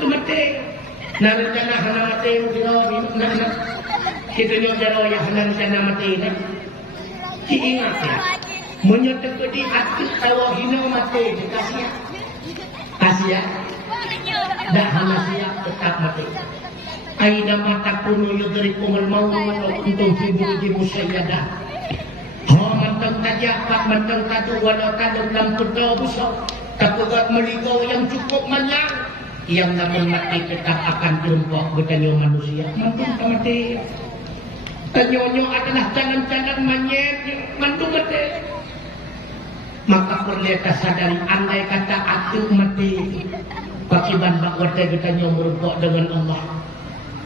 tu mati. Narencana hana mati kita jaro ya hana rencana mati ni. Ingat ya. Menyetek di hati kalau hina mati dikasih. Kasih ya. Dah hana siap tetap mati. Aina mata kuno yudrikum al-maut wa kuntum fi burujin musayyadah. Mantang tajapak, mantang tadu walau tadu lam tudabusau. Takugat meligau yang cukup menang. Yang namun mati tetap akan jumpa bertanya manusia. Mantang mati. Tanyonyo adalah jalan-jalan manyet. Mantang mati. Maka perlu sadari andai kata aku mati. Pakiban bak wate bertanya merubah dengan Allah.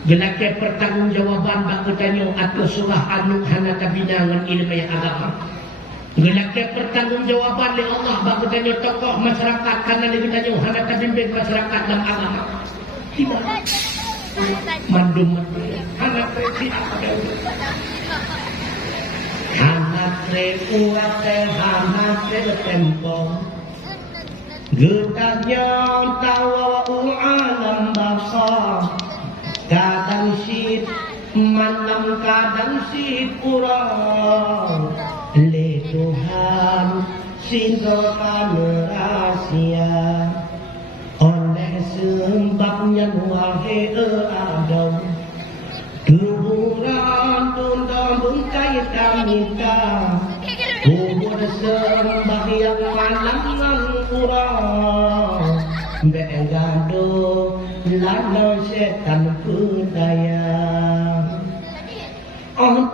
Gelake pertanggungjawaban bak bertanya atau surah anu hana tabinangan ilmu yang agama. Gelake pertanggungjawaban oleh Allah bak bertanya tokoh masyarakat karena dia bertanya hana tabimbing masyarakat dalam agama. Tidak. Mandum hana presi apa hana prekuate hana tempo. Getahnya tawa alam basah. Kadang sit malam kadang sit kurang le Tuhan singgokan rahasia oleh sebabnya wahai Adam kuburan tunda bungkai minta kubur sembah yang malam kurang begado lalu setan budaya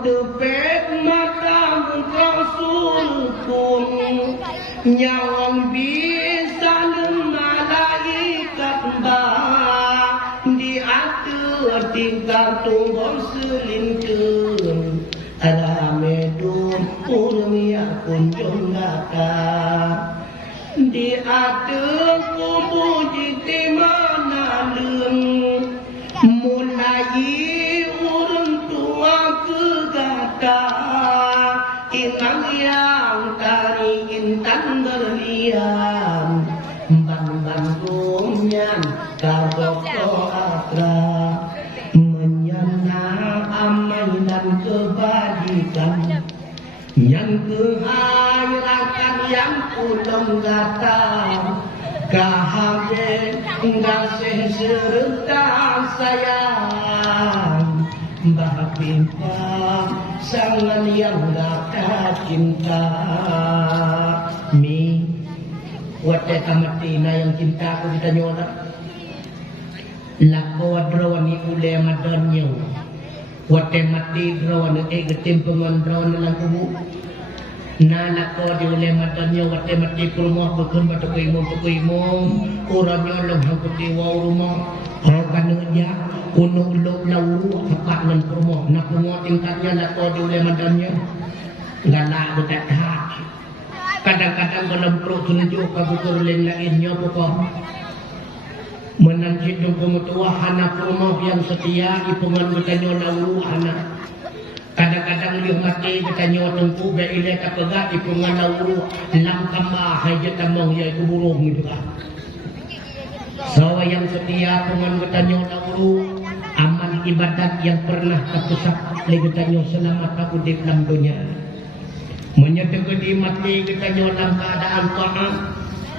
Tepek mata Rasul pun nyawang bisa malaikat bah diatur tinggal tunggu selingkun ada medun urmia kunjung datang diatur kubur di mana leng mulai urun tua kegata inang yang tari intan berlian ban kumyan kagok akra menyana amai dan kebajikan yang kehayrakan yang ulung datang kahabe ngasih serta sayang bahpimpa sangan yang gata cinta mi wate kamatina yang cinta aku ditanya orang lako drawani ule madanyo wate mati drawani getimpengan drawani langkubu nala ko di ule madanyo wate mati purmo bukun batu imum uranyo long hangkuti wa rumah kanunya kuno ulok lawu kapak nan purmo na purmo tingkatnya la ko di ule madanyo ngala budak hak kadang-kadang dalam perut tunjuk kabutur lainnya pokok menanjid dong pemutua hana purmo yang setia ipungan bukanyo lawu hana kadang-kadang dia mati bertanya tengku beile kapega ipungan lauru lam kama haja tamong yaitu burung gitu kan. Sawa yang setia pungan bertanya lauru amal ibadat yang pernah terpusat bertanya selama tak udip dalam dunia. Menyedekati mati bertanya dalam keadaan taat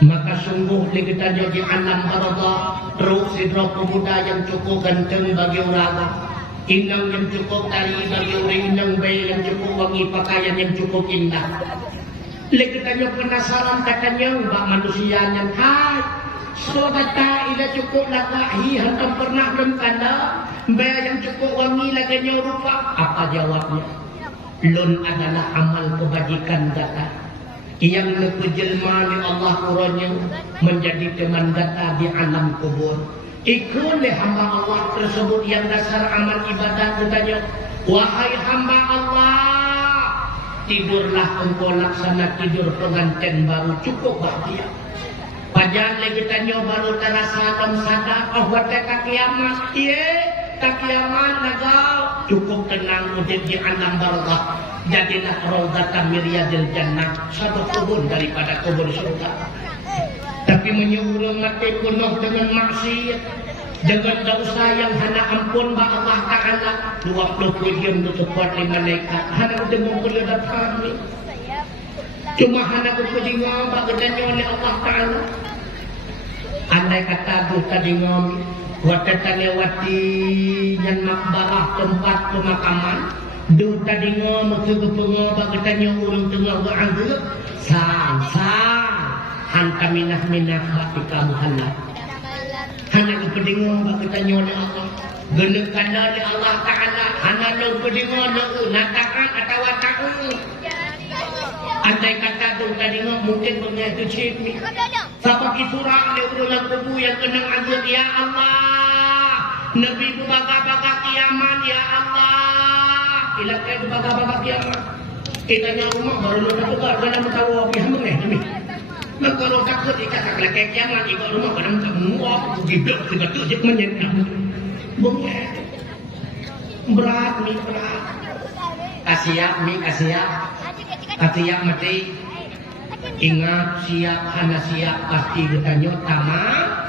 maka sungguh bertanya di alam barzakh terus sidra pemuda yang cukup ganteng bagi orang. Inang yang cukup tali bagi orang inang bayi yang cukup wangi pakaian yang cukup indah. Lekatanya penasaran katanya mbak manusia yang hai. So kata ila cukup lakahi hantam pernah kemkana bayi yang cukup wangi laganya rupa. Apa jawabnya? Lun adalah amal kebajikan data yang lepejelma oleh Allah kurangnya menjadi teman data di alam kubur. Ikutlah hamba Allah tersebut yang dasar amal ibadat bertanya, wahai hamba Allah, tidurlah engkau laksana tidur pengantin baru cukup bahagia. Padahal lagi tanya baru terasa dan sadar, oh wate kiamat, tak kiamat nagau cukup tenang udip di alam barzakh. Jadilah raudhatan miryadil jannah, satu kebun daripada kebun surga. Tapi menyuruh mati penuh dengan maksiat Dengan daun sayang hana ampun ba Allah Ta'ala 20 jam tu kuat lima malaikat hana udah mengkuliah datang ni cuma hana kukuling ngomong kedanyo oleh Allah Ta'ala andai kata tu tadi ngomong wata lewati yang makbarah tempat pemakaman du tadi ngomong pengobak kedanyo urung tengah wa'aduk sang hanta minah bati kamu hana kepentingan bagi tanya oleh Allah genekan dari Allah Ta'ala hana lo kepentingan natakan atau ta'u andai kata tu tadi mungkin mengenai cik ni sampai surah le ulang kubu yang kenang azab ya Allah Nabi bu baga kiamat ya Allah ilakai bu baga kiamat kita nya rumah baru lo dapat dalam tahu apa yang mengenai nah kalau takut dikatakan lagi kiamat ibu rumah kadang semua gidak segatuk je menyentak bengek berat kasiap mati ingat siap hana siap pasti bertanya tamat